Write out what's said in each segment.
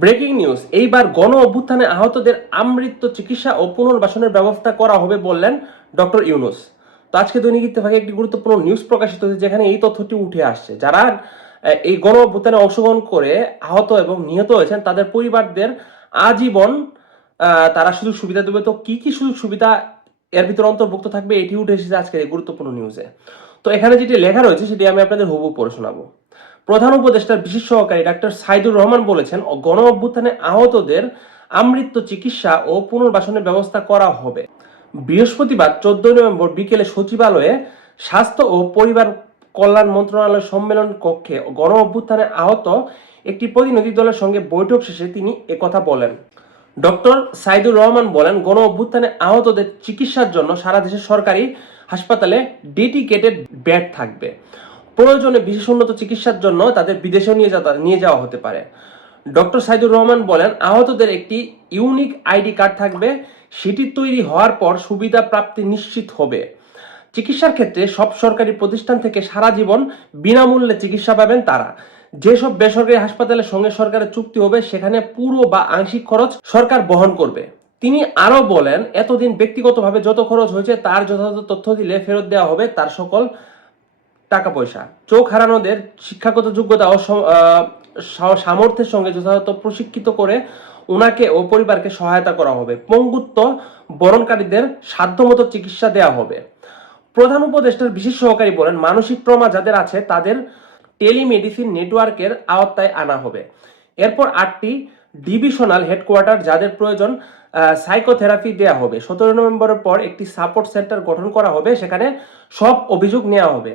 Breaking news, এইবার গণ অভ্যুত্থানে আহতদের আমৃত্যু চিকিৎসা ও পুনর্বাসনের ব্যবস্থা করা হবে বললেন ডক্টর ইউনূস। তো আজকে দৈনিক ইত্তেফাকে একটি গুরুত্বপূর্ণ নিউজ প্রকাশিত হয়েছে, যেখানে এই তথ্যটি উঠে আসছে। যারা এই গণ অভ্যুত্থানে অংশগ্রহণ করে আহত এবং নিহত হয়েছেন তাদের পরিবারদের আজীবন তারা সুযোগ সুবিধা দেবে। তো কি কি সুযোগ সুবিধা এর ভিতরে অন্তর্ভুক্ত থাকবে, এটি উঠে এসেছে আজকের এই গুরুত্বপূর্ণ নিউজে। তো এখানে যেটি লেখা রয়েছে সেটি আমি আপনাদের হুবহু পড়ে শোনাবো। প্রধান উপদেষ্টার বিশেষ সহকারী ডাক্তার সাইদুর রহমান বলেছেন, গণ অভ্যুত্থানে আহতদের আমৃত্যু চিকিৎসা ও পুনর্বাসনের ব্যবস্থা করা হবে। বৃহস্পতিবার 14 নভেম্বর বিকেলে সচিবালয়ে স্বাস্থ্য ও পরিবার কল্যাণ মন্ত্রণালয়ের সম্মেলন কক্ষে গণ অভ্যুত্থানে আহত একটি প্রতিনিধি দলের সঙ্গে বৈঠক শেষে তিনি একথা বলেন। ডক্টর সাইদুর রহমান বলেন, গণ অভ্যুত্থানে আহতদের চিকিৎসার জন্য সারা দেশের সরকারি হাসপাতালে ডেডিকেটেড বেড থাকবে। প্রয়োজনে বিশেষ উন্নত চিকিৎসার জন্য তাদের বিদেশেও নিয়ে যাওয়া হতে পারে। ডক্টর সাইদুর রহমান বলেন, আহতদের একটি ইউনিক আইডি কার্ড থাকবে, সেটি তৈরি হওয়ার পর সুবিধা প্রাপ্তি নিশ্চিত হবে। চিকিৎসার ক্ষেত্রে সব সরকারি প্রতিষ্ঠান থেকে সারা জীবন বিনামূল্যে চিকিৎসা পাবেন তারা। যেসব বেসরকারি হাসপাতালের সঙ্গে সরকারের চুক্তি হবে সেখানে পুরো বা আংশিক খরচ সরকার বহন করবে। তিনি আরো বলেন, এতদিন ব্যক্তিগতভাবে যত খরচ হয়েছে তার যথাযথ তথ্য দিলে ফেরত দেওয়া হবে তার সকল টাকা পয়সা। চোখ হারানোদের শিক্ষাগত যোগ্যতা ও সামর্থ্যের সঙ্গে যথাযথ প্রশিক্ষিত করে ওনাকে ও পরিবারকে সহায়তা করা হবে। পঙ্গুত্ব বরণকারীদের সাধ্যমতো চিকিৎসা দেওয়া হবে। প্রধান উপদেষ্টার বিশেষ সহকারী বলেন, মানসিক ট্রমা যাদের আছে তাদের টেলিমেডিসিন নেটওয়ার্কের আওতায় আনা হবে। এরপর 8টি ডিভিশনাল হেডকোয়ার্টার যাদের প্রয়োজন সাইকোথেরাপি দেওয়া হবে। 17 নভেম্বরের পর একটি সাপোর্ট সেন্টার গঠন করা হবে, সেখানে সব অভিযোগ নেওয়া হবে।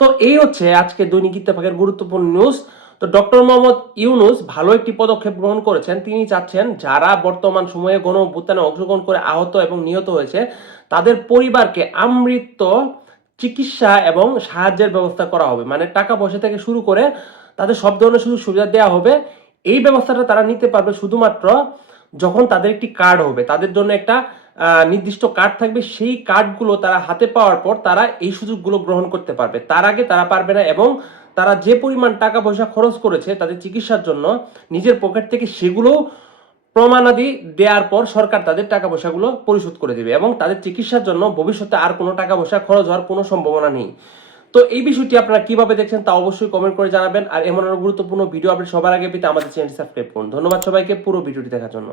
তো এই হচ্ছে আজকে দৈনিক ইত্তেফাকের গুরুত্বপূর্ণ নিউজ। তো ডক্টর মোহাম্মদ ইউনূস ভালো একটি পদক্ষেপ গ্রহণ করেছেন। তিনি চাচ্ছেন যারা বর্তমান সময়ে গণ অভ্যুত্থানে অংশগ্রহণ করে আহত এবং নিহত হয়েছে তাদের পরিবারকে আমৃত্যু চিকিৎসা এবং সাহায্যের ব্যবস্থা করা হবে। মানে টাকা পয়সা থেকে শুরু করে তাদের সব ধরনের সুযোগ সুবিধা দেওয়া হবে। এই ব্যবস্থাটা তারা নিতে পারবে শুধুমাত্র যখন তাদের একটি কার্ড হবে, তাদের জন্য একটা নির্দিষ্ট কার্ড থাকবে। সেই কার্ডগুলো তারা হাতে পাওয়ার পর তারা এই সুযোগগুলো গ্রহণ করতে পারবে, তার আগে তারা পারবে না। এবং তারা যে পরিমাণ টাকা পয়সা খরচ করেছে তাদের চিকিৎসার জন্য নিজের পকেট থেকে, সেগুলো প্রমাণাদি দেওয়ার পর সরকার তাদের টাকা পয়সাগুলো পরিশোধ করে দেবে এবং তাদের চিকিৎসার জন্য ভবিষ্যতে আর কোনো টাকা পয়সা খরচ হওয়ার কোনো সম্ভাবনা নেই। তো এই বিষয়টি আপনারা কিভাবে দেখছেন তা অবশ্যই কমেন্ট করে জানাবেন। আর এমন আরো গুরুত্বপূর্ণ ভিডিও আপনি সবার আগে পেতে আমাদের চ্যানেলটি সাবস্ক্রাইব করুন। ধন্যবাদ সবাইকে পুরো ভিডিওটি দেখার জন্য।